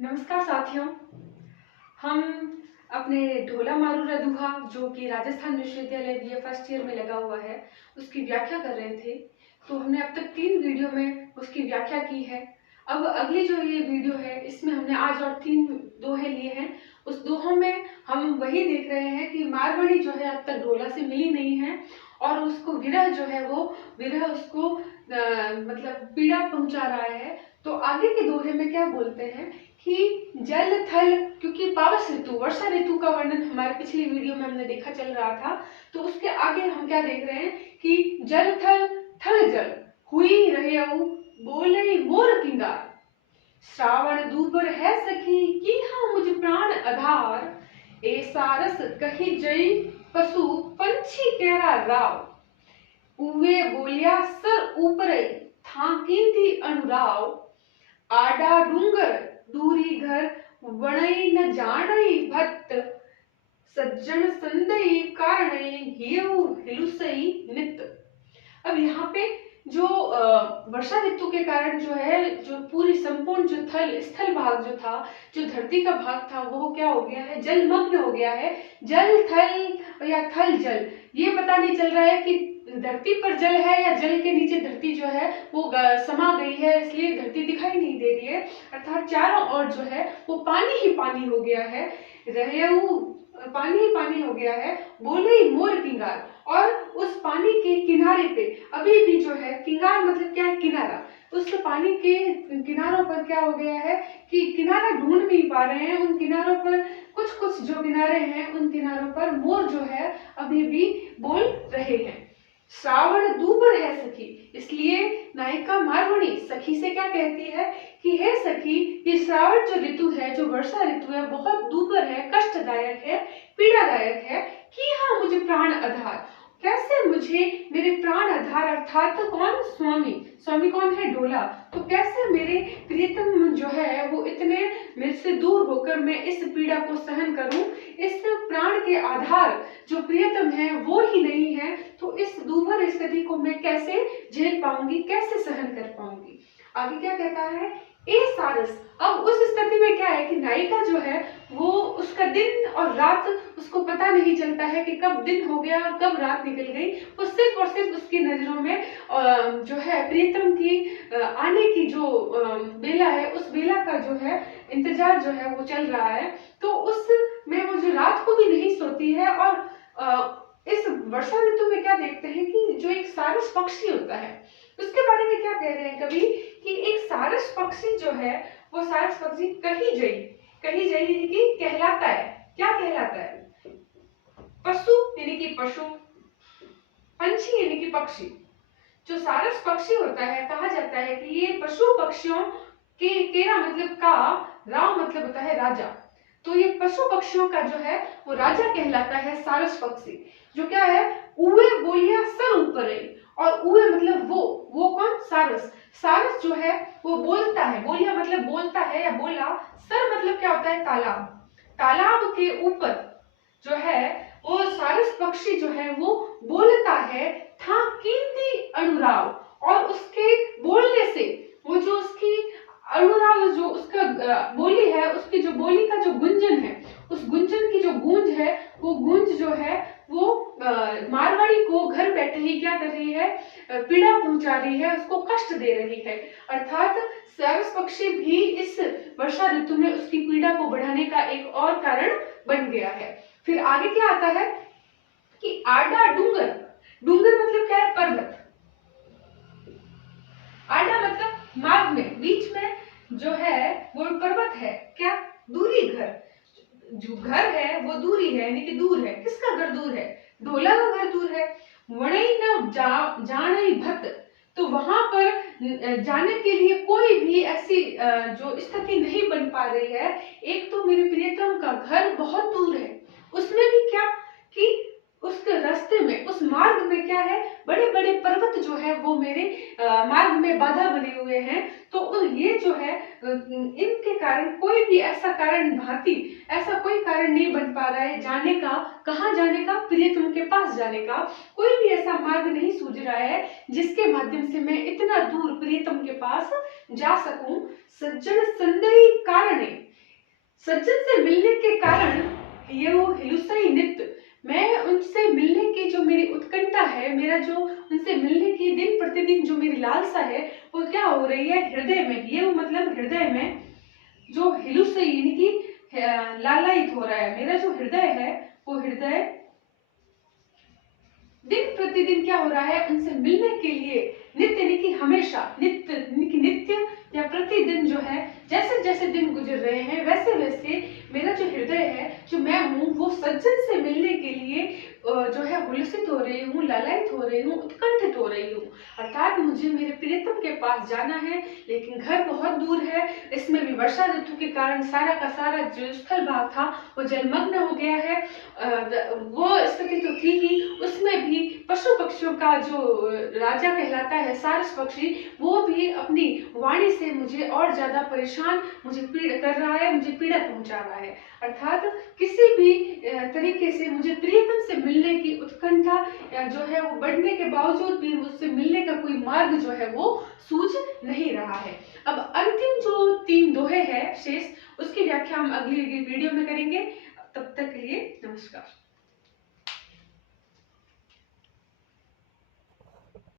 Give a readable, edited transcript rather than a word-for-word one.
नमस्कार साथियों। हम अपने ढोला मारूरा दुहा जो कि राजस्थान विश्वविद्यालय बीए फर्स्ट ईयर में लगा हुआ है उसकी व्याख्या कर रहे थे। तो हमने अब तक 3 वीडियो में उसकी व्याख्या की है। अब अगली जो ये वीडियो है इसमें हमने आज और 3 दोहे लिए हैं। उस दोहों में हम वही देख रहे हैं कि मारवाड़ी जो है अब तक ढोला से मिली नहीं है और उसको विरह जो है वो विरह उसको मतलब पीड़ा पहुंचा रहा है। तो आगे के दोहे में क्या बोलते हैं कि जल थल, क्योंकि पावस ऋतु वर्षा ऋतु का वर्णन हमारे पिछली वीडियो में हमने देखा चल रहा था। तो उसके आगे हम क्या देख रहे हैं कि जल थल थल जल हुई रहयऊ बोले मोर किंगार, श्रावण दूबर है सखी की हाँ मुझ प्राण आधार, ए सारस कही जई पशु पंछी केरा राव, उवे बोलिया सर ऊपर था कींदी अनुराव, आडा डूंगर दूरी घर वणई न जानई भट्ट, सज्जन संदई कारणई हियऊ हिलुसई नित। अब यहाँ पे जो वर्षा ऋतु के कारण जो है जो पूरी संपूर्ण जो स्थल भाग जो था, जो धरती का भाग था वो क्या हो गया है, जलमग्न हो गया है। जल थल या थल जल ये पता नहीं चल रहा है कि धरती पर जल है या जल के नीचे धरती जो है वो समा गई है, इसलिए धरती दिखाई नहीं दे रही है। अर्थात चारों ओर जो है वो पानी ही पानी हो गया है, रहयऊ पानी ही पानी हो गया है, बोले ही मोर किंगार। और उस पानी के किनारे पे अभी भी जो है, किंगार मतलब क्या है, किनारा। उस पानी के किनारों पर क्या हो गया है कि किनारा ढूंढ नहीं पा रहे हैं। उन किनारों पर कुछ कुछ जो किनारे हैं उन किनारों पर मोर जो है अभी भी बोल रहे हैं। श्रावण दूबर है सखी, इसलिए नायिका मारवाड़ी सखी से क्या कहती है कि हे सखी, ये श्रावण जो ऋतु है, जो वर्षा ऋतु है, बहुत दूबर है, कष्टदायक है, पीड़ादायक है। कि हाँ मुझे प्राण आधार, कैसे मुझे मेरे प्राण आधार अर्थात तो कौन, स्वामी। स्वामी कौन है, ढोला। तो कैसे मेरे प्रियतम जो है वो इतने मेरे से दूर होकर मैं इस पीड़ा को सहन करूं। इस प्राण के आधार जो प्रियतम है वो ही नहीं है, तो इस दूभर स्थिति को मैं कैसे झेल पाऊंगी, कैसे सहन कर पाऊंगी। आगे क्या कहता है, ए सारस। अब उस स्थिति में क्या है कि नायिका जो है वो उसका दिन और रात उसको पता नहीं चलता है कि कब दिन हो गया और कब रात निकल गई। वो सिर्फ और सिर्फ उसकी नजरों में जो है प्रियतम की आने की जो बेला है, उस बेला का जो है इंतजार जो है वो चल रहा है। तो उस में वो जो रात को भी नहीं सोती है। और इस वर्षा ऋतु में क्या देखते हैं कि जो एक सारस पक्षी होता है उसके बारे में क्या कह रहे हैं कवि कि एक सारस पक्षी जो है वो सारस पक्षी कही जई यानी कि कहलाता है। क्या कहलाता है, पशु यानी कि पशु, पंछी यानी कि पक्षी। जो सारस पक्षी होता है कहा जाता है कि ये पशु पक्षियों के केरा मतलब का, राव मतलब होता है राजा। तो ये पशु पक्षियों का जो है वो राजा कहलाता है सारस पक्षी। जो क्या है, उवे बोलिया सर ऊपर है। और उवे मतलब वो कौन, सारस। सारस जो है वो बोलता है, बोलिया मतलब बोलता है या बोला। सर मतलब क्या होता है, तालाब। तालाब के ऊपर जो है वो सारस पक्षी जो है वो बोलता है, था कीर्ति अनुराग। और उसके बोलने से वो जो उसकी अनुराग जो उसका बोली है, उसकी जो बोली का जो गुंजन है, उस गुंजन की जो गूंज है, वो गूंज जो है वो मारवाड़ी को घर बैठे ही क्या कर रही है, पीड़ा पहुंचा रही है, उसको कष्ट दे रही है। अर्थात सारस पक्षी भी इस वर्षा ऋतु में उसकी पीड़ा को बढ़ाने का एक और कारण बन गया है। फिर आगे क्या आता है कि आडा डूंगर। डूंगर मतलब क्या है, पर्वत। आडा मतलब मार्ग में, बीच में जो है वो पर्वत है। क्या, दूरी घर। जो घर है वो दूरी है यानी कि दूर है। किसका घर दूर है, ढोला का घर दूर है। वणई न जाने भक्त, तो वहां पर जाने के लिए कोई भी ऐसी जो स्थिति नहीं बन पा रही है। एक तो मेरे प्रियतम का घर बहुत दूर है, उसमें भी क्या कि उसके रास्ते में, उस मार्ग में क्या है, बड़े बड़े पर्वत जो है वो मेरे मार्ग में बाधा बने हुए हैं। तो ये जो है इनके कारण कोई भी ऐसा कारण भांति ऐसा कोई कारण नहीं बन पा रहा है जाने का। कहाँ जाने का, प्रियतम के पास जाने का। कोई भी ऐसा मार्ग नहीं सूझ रहा है जिसके माध्यम से मैं इतना दूर प्रियतम के पास जा सकूं। सज्जन संदेही कारणे, सज्जन से मिलने के कारण ये वो हिलुसाई नृत्य, मैं उनसे मिलने की जो मेरी उत्कंठा है, मेरा जो उनसे मिलने की दिन प्रतिदिन जो मेरी लालसा है, वो क्या हो रही है हृदय में, ये वो मतलब हृदय में जो हिलुसाई यानी कि लालायित हो रहा है। मेरा जो हृदय है वो हृदय दिन प्रतिदिन क्या हो रहा है, उनसे मिलने के लिए नित्य यानी कि हमेशा, नित्य यानी कि नित्य या प्रतिदिन जो है, जैसे जैसे दिन गुजर रहे हैं वैसे वैसे मेरा जो हृदय है, जो मैं हूँ, वो सज्जन से मिलने के लिए जो है उल्लसित हो रही हूँ, लालायित हो रही हूँ, उत्कंठित हो रही हूँ। अर्थात मुझे मेरे प्रियतम के पास जाना है, लेकिन घर बहुत दूर है। इसमें भी वर्षा ऋतु के कारण सारा का सारा जो स्थल भाग था वो जलमग्न हो गया है। वो स्थिति तो थी ही, उसमें भी पशु पक्षियों का जो राजा कहलाता है सारस पक्षी, वो भी अपनी वाणी से मुझे और ज्यादा परेशान, मुझे पीड़ा कर रहा है, मुझे पीड़ा पहुंचा रहा है। अर्थात किसी भी तरीके से मुझे प्रियतम से मिलने की उत्कंठा जो है वो बढ़ने के बावजूद भी मुझसे मिलने का कोई मार्ग जो है वो सूझ नहीं रहा है। अब अंतिम जो 3 दोहे हैं शेष, उसकी व्याख्या हम अगली वीडियो में करेंगे। तब तक के लिए नमस्कार।